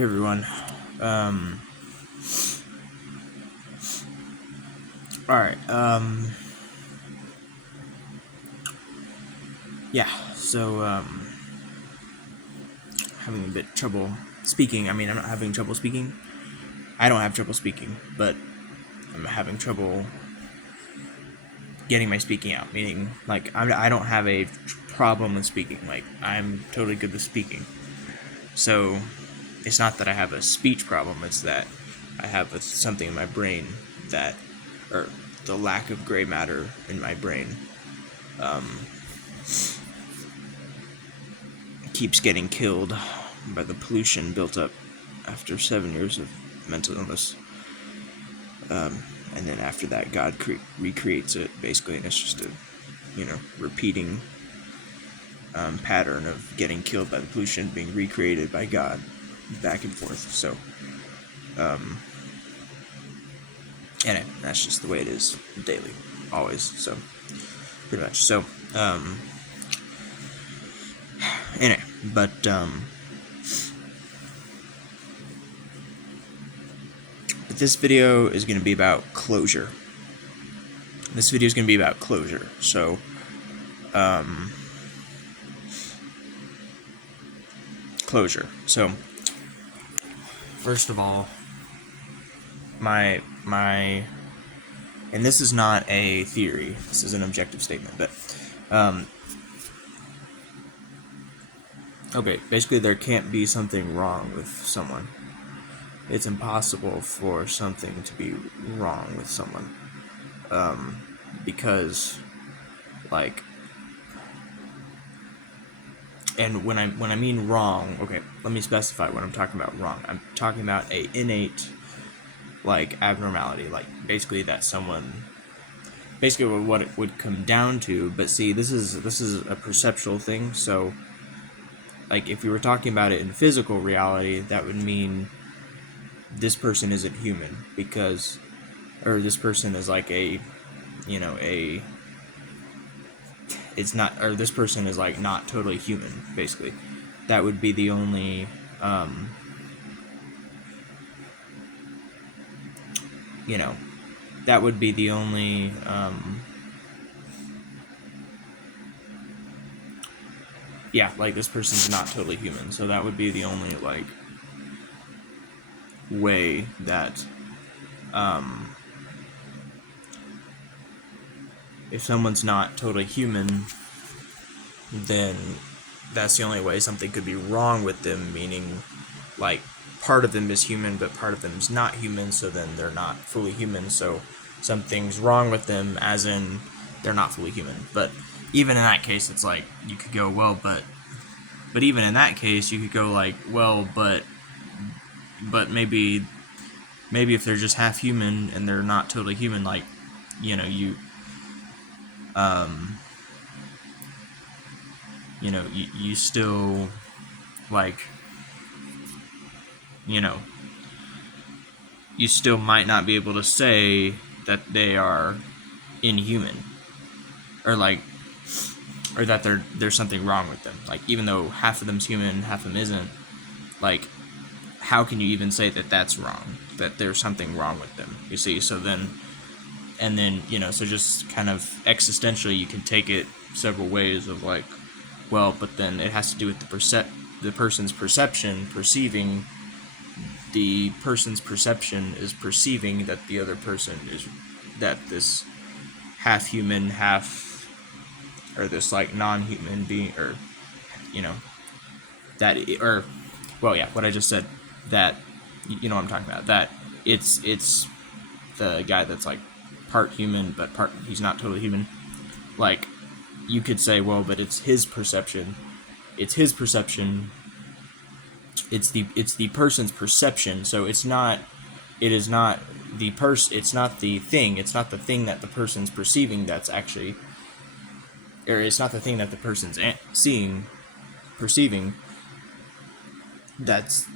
Hey everyone. Alright, yeah, so, having a bit trouble speaking. I mean, I'm not having trouble speaking. I don't have trouble speaking, but I'm having trouble getting my speaking out, meaning, like, I don't have a problem with speaking. Like, I'm totally good with speaking. So, it's not that I have a speech problem, it's that I have something in my brain that, or the lack of gray matter in my brain, keeps getting killed by the pollution built up after 7 years of mental illness. And then after that, God recreates it, basically, and it's just a, repeating pattern of getting killed by the pollution being recreated by God, back and forth. So, and that's just the way it is daily, always. So, pretty much. So, anyway, but this video is going to be about closure. This video is going to be about closure. So, closure. So, first of all, my, and this is not a theory. This is an objective statement. But, okay, basically, there can't be something wrong with someone. It's impossible for something to be wrong with someone, because, like, and when I mean wrong, okay, let me specify what I'm talking about wrong. I'm talking about a innate, like, abnormality, like, basically that someone, basically what it would come down to. But see, this is a perceptual thing. So, like, if we were talking about it in physical reality, that would mean this person isn't human, because, or this person is like it's not, or this person is like not totally human, basically. That would be the only, that would be the only, yeah, like, this person's not totally human, so that would be the only, like, way that, if someone's not totally human, then that's the only way something could be wrong with them, meaning, like, part of them is human, but part of them is not human, so then they're not fully human, so something's wrong with them, as in, they're not fully human. But even in that case, it's like, you could go, well, but even in that case, you could go, like, well, but maybe if they're just half human and they're not totally human, like, you still, like, you still might not be able to say that they are inhuman, or that there's something wrong with them. Like, even though half of them's human, half of them isn't, like, how can you even say that that's wrong, that there's something wrong with them, you see? So then, so just kind of existentially, you can take it several ways of, like, well, but then it has to do with the person's perception, perceiving, the person's perception is perceiving that the other person is, that this half human, half, or this, like, non-human being, or, that, or, well, yeah, what I just said, that, you know what I'm talking about, that it's the guy that's, like, part human, but he's not totally human. Like, you could say, well, but it's his perception, it's the person's perception, so it's not the thing that the person's perceiving that's actually, or it's not the thing that the person's perceiving that's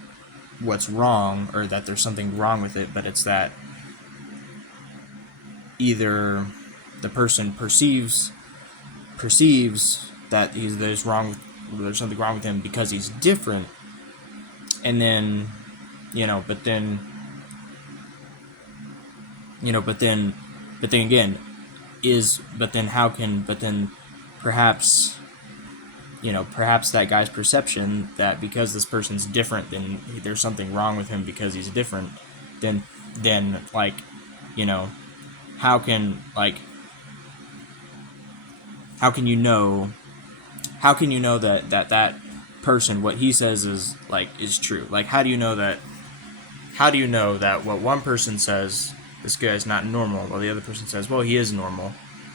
what's wrong, or that there's something wrong with it, but it's that either the person perceives that there's something wrong with him because he's different, and then but then but then again, but then how can but then perhaps perhaps that guy's perception that because this person's different, then there's something wrong with him because he's different, then like, you know how can like how can you know that person, what he says is true? Like, how do you know that what one person says, this guy's not normal, while the other person says, well, he is normal,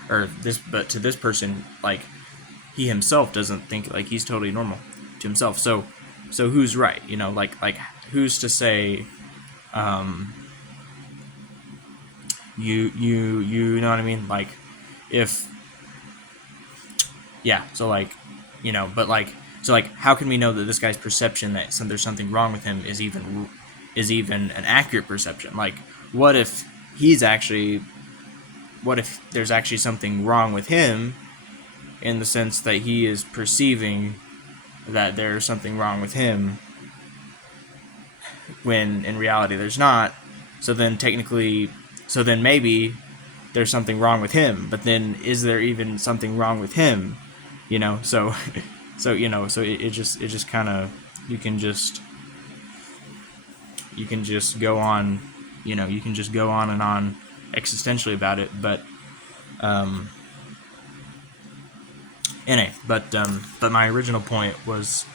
but to this person, like, he himself doesn't think like he's totally normal to himself. So who's right? Like who's to say? You know what I mean? Like, if yeah. So like, but like, so like, how can we know that this guy's perception that there's something wrong with him is even an accurate perception? Like, what if there's actually something wrong with him, in the sense that he is perceiving that there's something wrong with him, when in reality there's not. So then maybe there's something wrong with him, but then is there even something wrong with him? So it just kind of, you can just go on, you can just go on and on existentially about it. But anyway, but my original point was,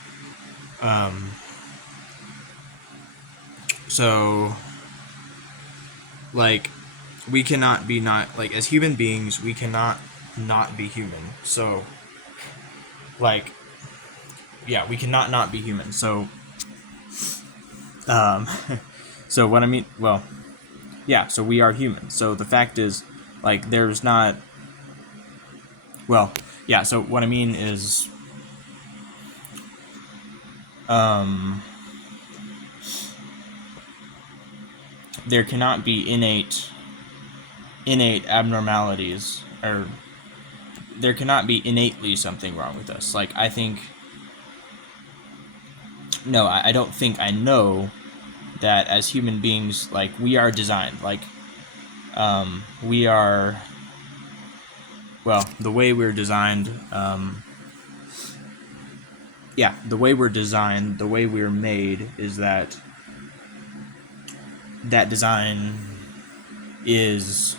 so like, we cannot be not, like, as human beings, we cannot not be human. So like, yeah, we cannot not be human. So so what I mean, well, yeah, so we are human. So the fact is, like, there's not, well, yeah, so what I mean is, there cannot be innate abnormalities, or there cannot be innately something wrong with us. Like, I think, no, I don't think, I know that as human beings, like, we are designed, like, we are, well, the way we're designed, the way we're designed, the way we're made, is that design is,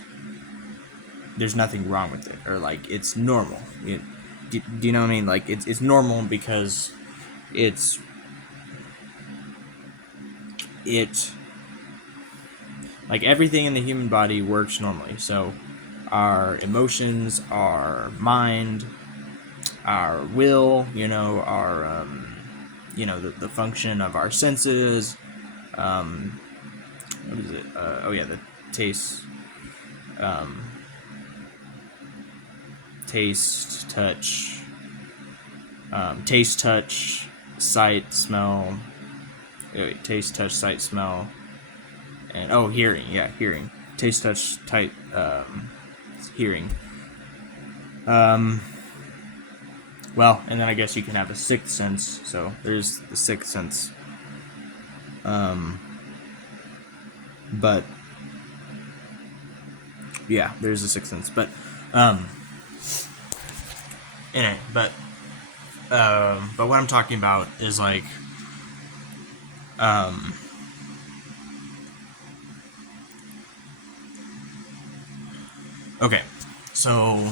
there's nothing wrong with it, or like, it's normal. Do you know what I mean? Like, it's normal because it like, everything in the human body works normally. So our emotions, our mind, our will, our the function of our senses, what is it? The taste, touch, sight, smell. Taste, touch, sight, smell, and hearing. Yeah, hearing. Taste, touch, hearing. Well, and then I guess you can have a sixth sense. So there's the sixth sense. But yeah, there's a sixth sense. But anyway, but what I'm talking about is, like, okay, so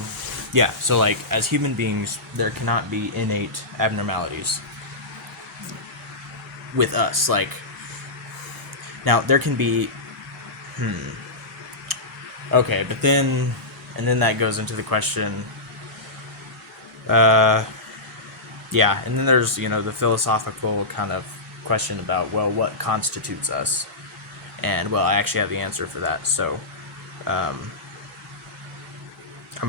yeah, so like, as human beings, there cannot be innate abnormalities with us. Like, now there can be, okay, but then, and then that goes into the question, yeah, and then there's, the philosophical kind of question about, well, what constitutes us? And, well, I actually have the answer for that. So I'm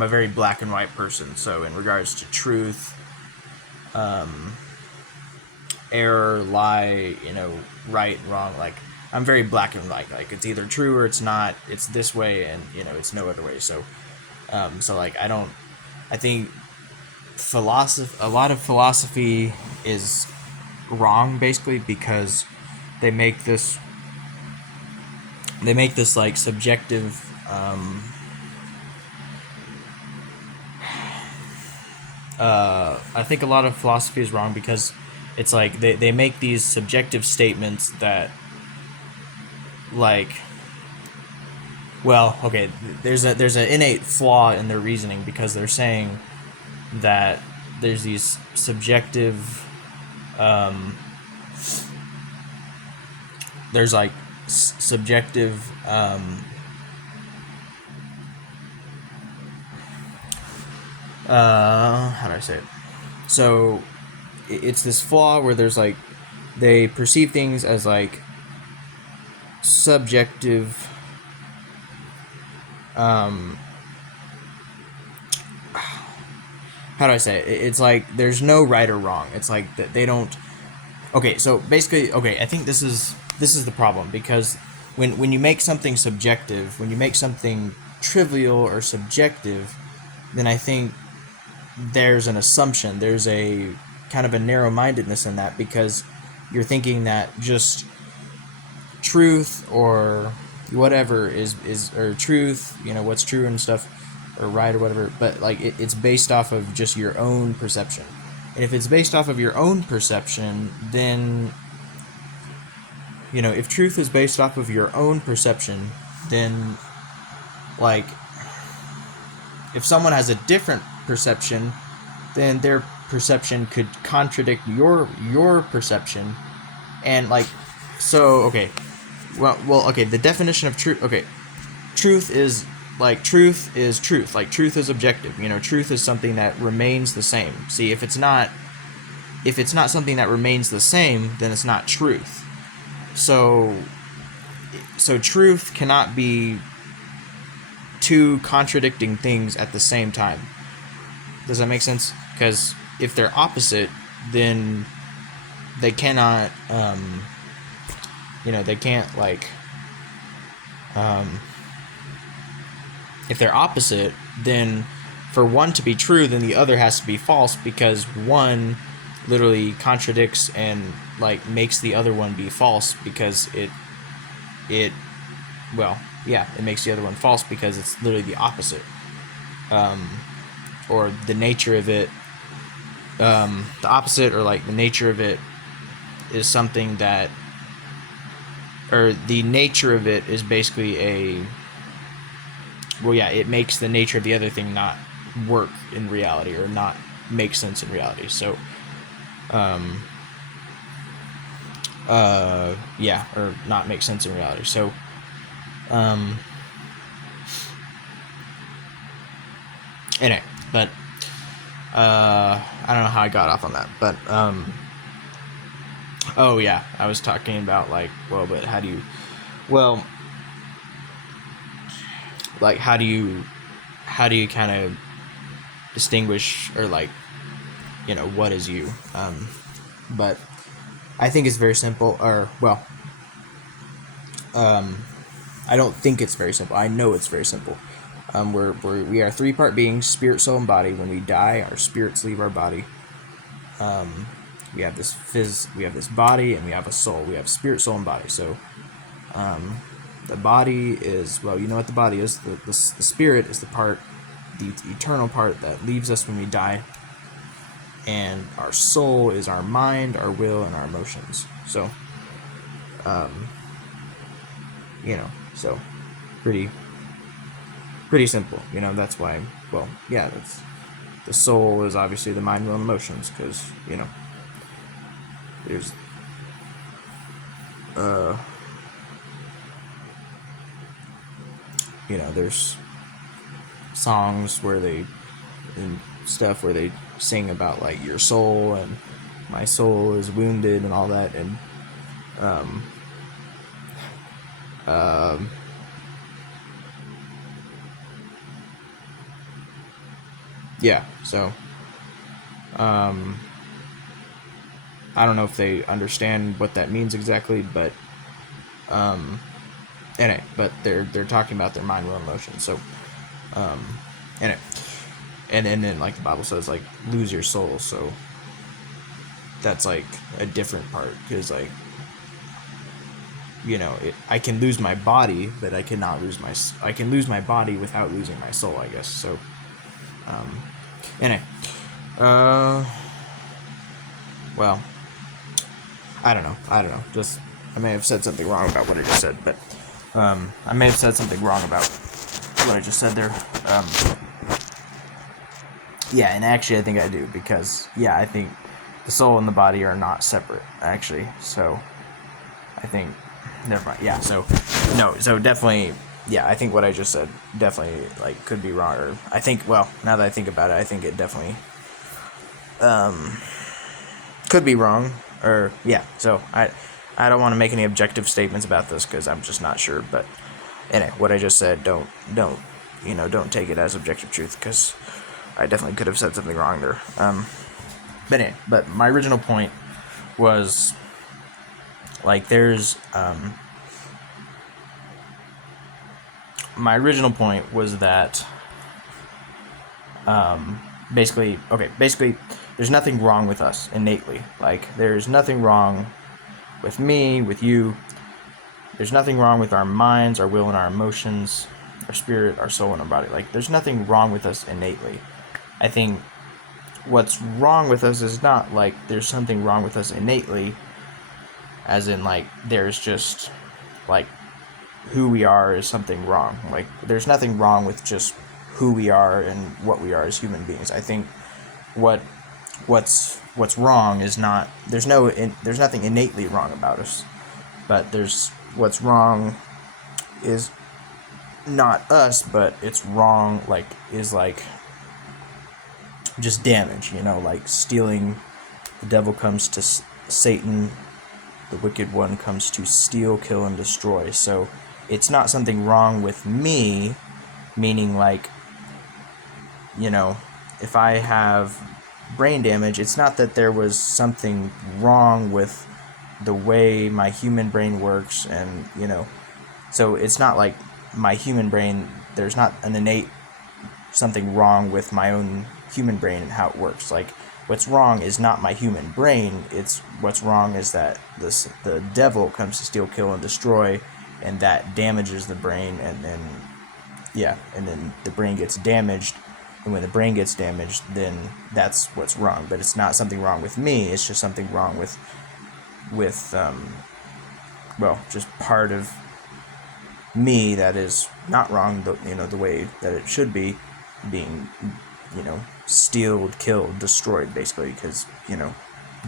a very black and white person. So in regards to truth, error, lie, right and wrong, like, I'm very black and white. Like, it's either true or it's not. It's this way, and it's no other way. So like, I think a lot of philosophy is wrong, basically, because they make this they make this like subjective I think a lot of philosophy is wrong because it's like they make these subjective statements that like, well, okay, there's an innate flaw in their reasoning because they're saying that there's these subjective there's like subjective how do I say it? So it's this flaw where there's like they perceive things as like subjective how do I say it? It's like there's no right or wrong. It's like that they don't. Okay, so basically, okay, I think this is the problem because when you make something subjective, when you make something trivial or subjective, then I think there's an assumption. There's a kind of a narrow-mindedness in that because you're thinking that just truth or whatever is or truth, what's true and stuff, or right or whatever, but like it's based off of just your own perception. And if it's based off of your own perception, then if truth is based off of your own perception, then like if someone has a different perception, then their perception could contradict your perception. And like, so okay, well okay, the definition of truth, okay, truth is truth. Like truth is objective. Truth is something that remains the same. See, if it's not something that remains the same, then it's not truth. So truth cannot be two contradicting things at the same time. Does that make sense? Because if they're opposite, then they cannot they can't like if they're opposite, then for one to be true, then the other has to be false because one literally contradicts and like makes the other one be false because it makes the other one false because it's literally the opposite, or the nature of it, the opposite, or like the nature of it is something that, or the nature of it is basically it makes the nature of the other thing not work in reality or not make sense in reality. So, or not make sense in reality. So, anyway, but, I don't know how I got off on that, but, oh yeah, I was talking about like, but how do you, like how do you kind of distinguish or like what is you, but I think it's very simple, or I don't think it's very simple, I know it's very simple. We are three-part beings: spirit, soul, and body. When we die, our spirits leave our body. We have this body, and we have a soul. We have spirit, soul, and body. So the body is, you know what the body is. The spirit is the eternal part that leaves us when we die. And our soul is our mind, our will, and our emotions. So, so pretty simple. That's why, that's, the soul is obviously the mind, will, and emotions, because, there's, there's songs where they sing about like your soul and my soul is wounded and all that, and so I don't know if they understand what that means exactly, but anyway, but they're talking about their mind, will, and emotions. So anyway, and then like the Bible says, like, lose your soul. So that's like a different part, because like I can lose my body, but I cannot lose I can lose my body without losing my soul, I guess. So, anyway, uh, well, I don't know. Just, I may have said something wrong about what I just said, but, I may have said something wrong about what I just said there. Yeah, and actually I think I do, because, yeah, I think the soul and the body are not separate, actually. So, I think, never mind. Yeah, so, no, so definitely, yeah, I think what I just said definitely, like, could be wrong, or, I think, well, now that I think about it, I think it definitely, could be wrong, or, yeah, so, I don't want to make any objective statements about this, because I'm just not sure, but, anyway, what I just said, don't take it as objective truth, because I definitely could have said something wrong there. But anyway, but my original point was, like, my original point was that, basically, there's nothing wrong with us innately. Like, there's nothing wrong with me, with you. There's nothing wrong with our minds, our will, and our emotions, our spirit, our soul, and our body. Like, there's nothing wrong with us innately. I think what's wrong with us is not, like, there's something wrong with us innately, as in, like, there's just, like, who we are is something wrong. Like, there's nothing wrong with just who we are and what we are as human beings. I think what's wrong is not, there's nothing innately wrong about us, but what's wrong is not us, but it's wrong, like, is, like, just damage, like stealing. The devil comes to Satan, the wicked one comes to steal, kill, and destroy. So it's not something wrong with me, meaning, like, if I have brain damage, it's not that there was something wrong with the way my human brain works, and, so it's not like my human brain, there's not an innate something wrong with my own human brain and how it works. Like, what's wrong is not my human brain, it's what's wrong is that the devil comes to steal, kill, and destroy, and that damages the brain, and then the brain gets damaged, and when the brain gets damaged, then that's what's wrong. But it's not something wrong with me, it's just something wrong with just part of me that is not wrong, the way that it should be, being, stealed, killed, destroyed, basically, because,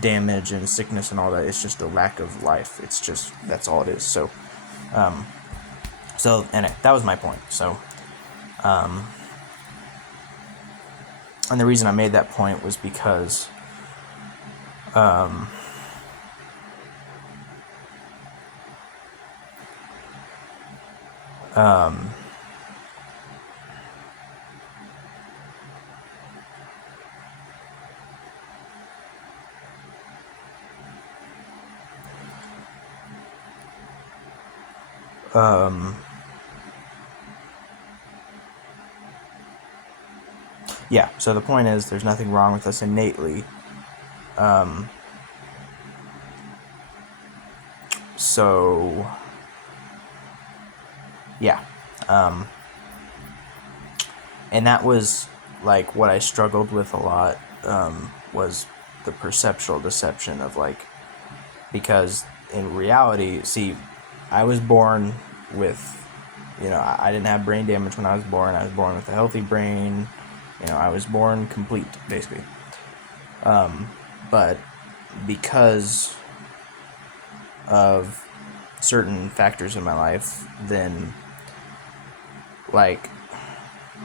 damage and sickness and all that, it's just a lack of life. It's just, that's all it is. So, and that was my point. So, and the reason I made that point was because, yeah, so the point is, there's nothing wrong with us innately. So, yeah. And that was, like, what I struggled with a lot, was the perceptual deception of, like, because in reality, see, I was born with, I didn't have brain damage when I was born. I was born with a healthy brain. I was born complete, basically. But because of certain factors in my life, then, like,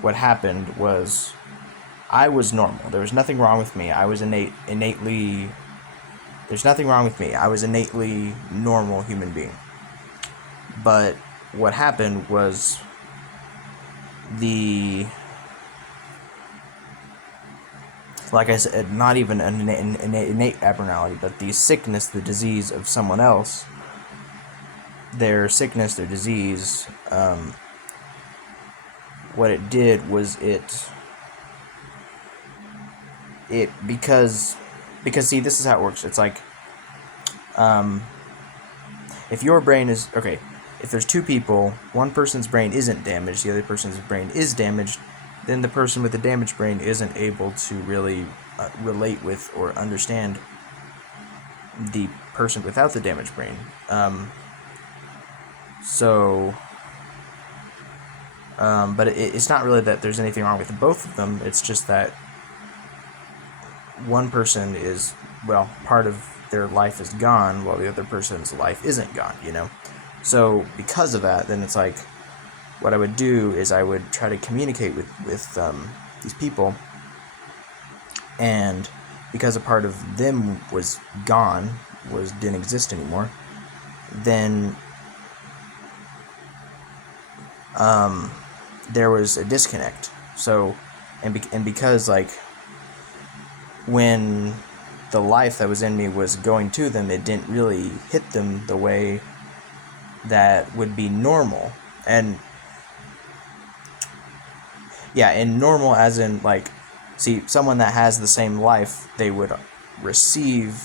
what happened was I was normal. There was nothing wrong with me. I was innately... There's nothing wrong with me. I was innately normal human being. But what happened was like I said, not even an innate abnormality, but the sickness, the disease of someone else, their sickness, their disease, what it did was because see, this is how it works. It's like, if your brain is okay, if there's two people, one person's brain isn't damaged, the other person's brain is damaged, then the person with the damaged brain isn't able to really relate with or understand the person without the damaged brain. But it's not really that there's anything wrong with both of them. It's just that one person is, well, part of their life is gone while the other person's life isn't gone, you know? So because of that, then it's like, what I would do is I would try to communicate with these people, and because a part of them was gone, didn't exist anymore, then there was a disconnect. So, and because like when the life that was in me was going to them, it didn't really hit them the way that would be normal. And yeah, and normal as in like, see, someone that has the same life, they would receive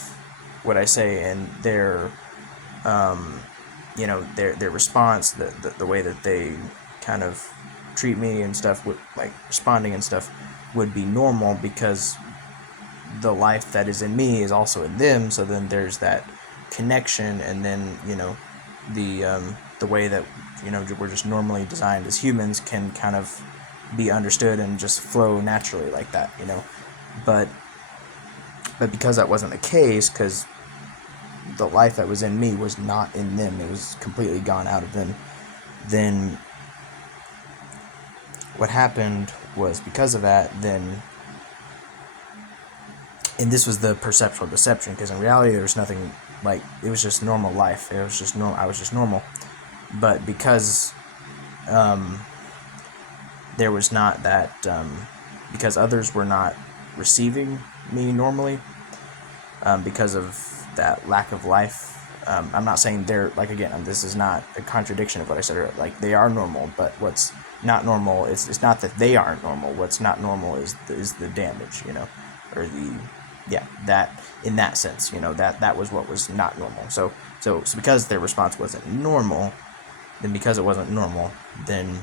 what I say, and their their response, the way that they kind of treat me and stuff, with like responding and stuff, would be normal, because the life that is in me is also in them. So then there's that connection, and then the way that we're just normally designed as humans can kind of be understood and just flow naturally like that, but because that wasn't the case, because the life that was in me was not in them, it was completely gone out of them, then what happened was, because of that, then, and this was the perceptual deception, because in reality there was nothing, like, it was just normal life, it was just I was just normal, but because there was not that, because others were not receiving me normally, because of that lack of life. I'm not saying they're, like, again, this is not a contradiction of what I said earlier. Like, they are normal, but what's not normal is, it's not that they aren't normal. What's not normal is the damage, or that, in that sense, that was what was not normal. So because their response wasn't normal, then because it wasn't normal, then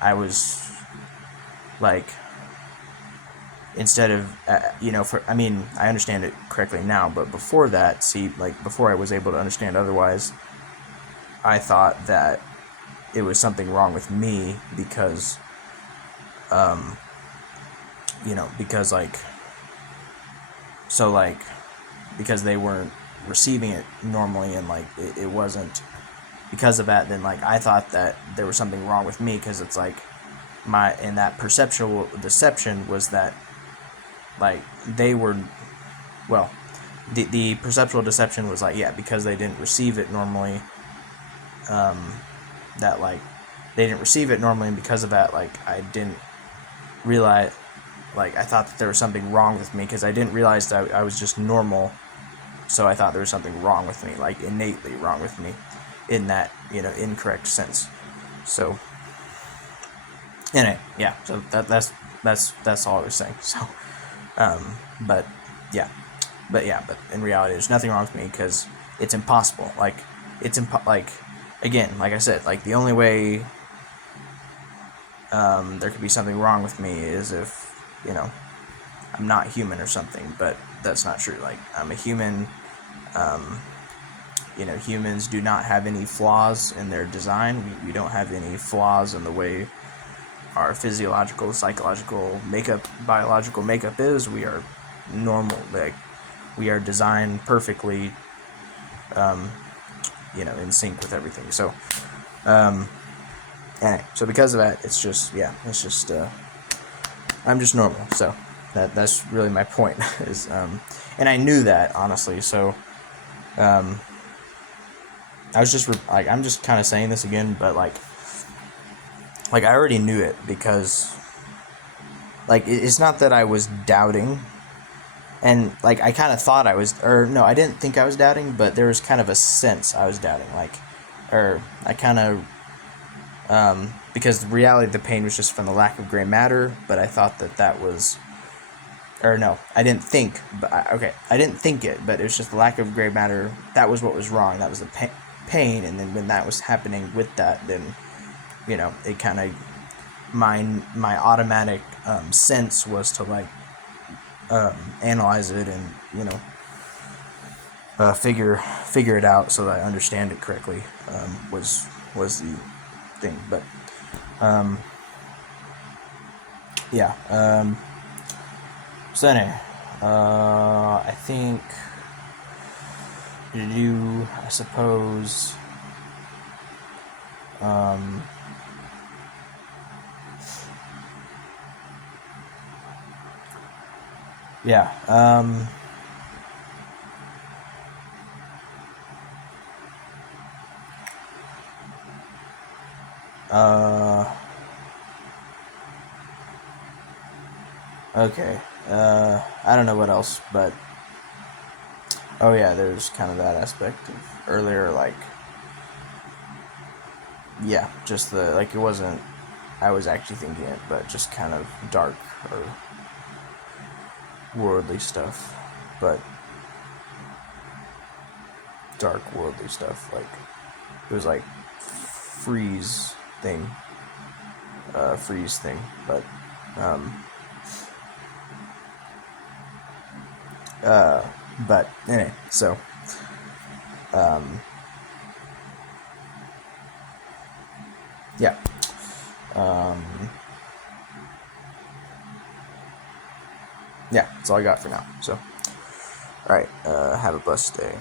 I was like, instead of, I understand it correctly now, but before that, before I was able to understand otherwise, I thought that it was something wrong with me, because, because they weren't receiving it normally, and, like, it wasn't, because of that, then, like, I thought that there was something wrong with me, because it's like, and that perceptual deception was that, like, they were, well, the perceptual deception was like, because they didn't receive it normally, that, like, they didn't receive it normally, and because of that, like, I didn't realize, like, I thought that there was something wrong with me, because I didn't realize that I was just normal, so I thought there was something wrong with me, like, innately wrong with me, in that, incorrect sense. So, anyway, so that's all I was saying. So, but in reality, there's nothing wrong with me, because it's impossible. Like, again, like I said, like, the only way there could be something wrong with me is if, I'm not human or something, but that's not true. Like, I'm a human. Humans do not have any flaws in their design. We don't have any flaws in the way our physiological, psychological makeup, biological makeup is. We are normal. Like, we are designed perfectly, in sync with everything. So, anyway, so because of that, it's just, I'm just normal. So that's really my point. Is, and I knew that, honestly. So, I was just I'm just kind of saying this again, but like I already knew it, because, like, it's not that I was doubting, and, like, I kind of thought I was, or no, I didn't think I was doubting, but there was kind of a sense I was doubting, like, or I kind of, because the reality of the pain was just from the lack of gray matter, but I thought that was, or no, I didn't think, but I didn't think it, but it was just the lack of gray matter. That was what was wrong. That was the pain, and then when that was happening with that, then, you know, it kind of, my automatic sense was to like analyze it and, you know, figure it out so that I understand it correctly. Was the thing, but yeah. So anyway, I think you, I suppose, yeah, okay, I don't know what else, but, oh yeah, there's kind of that aspect of earlier, like, yeah, just the, like, it wasn't, I was actually thinking it, but just kind of dark or worldly stuff, but dark worldly stuff, like, it was like thing, freeze thing, but, but anyway, so, yeah, yeah, that's all I got for now, so, alright, have a blessed day.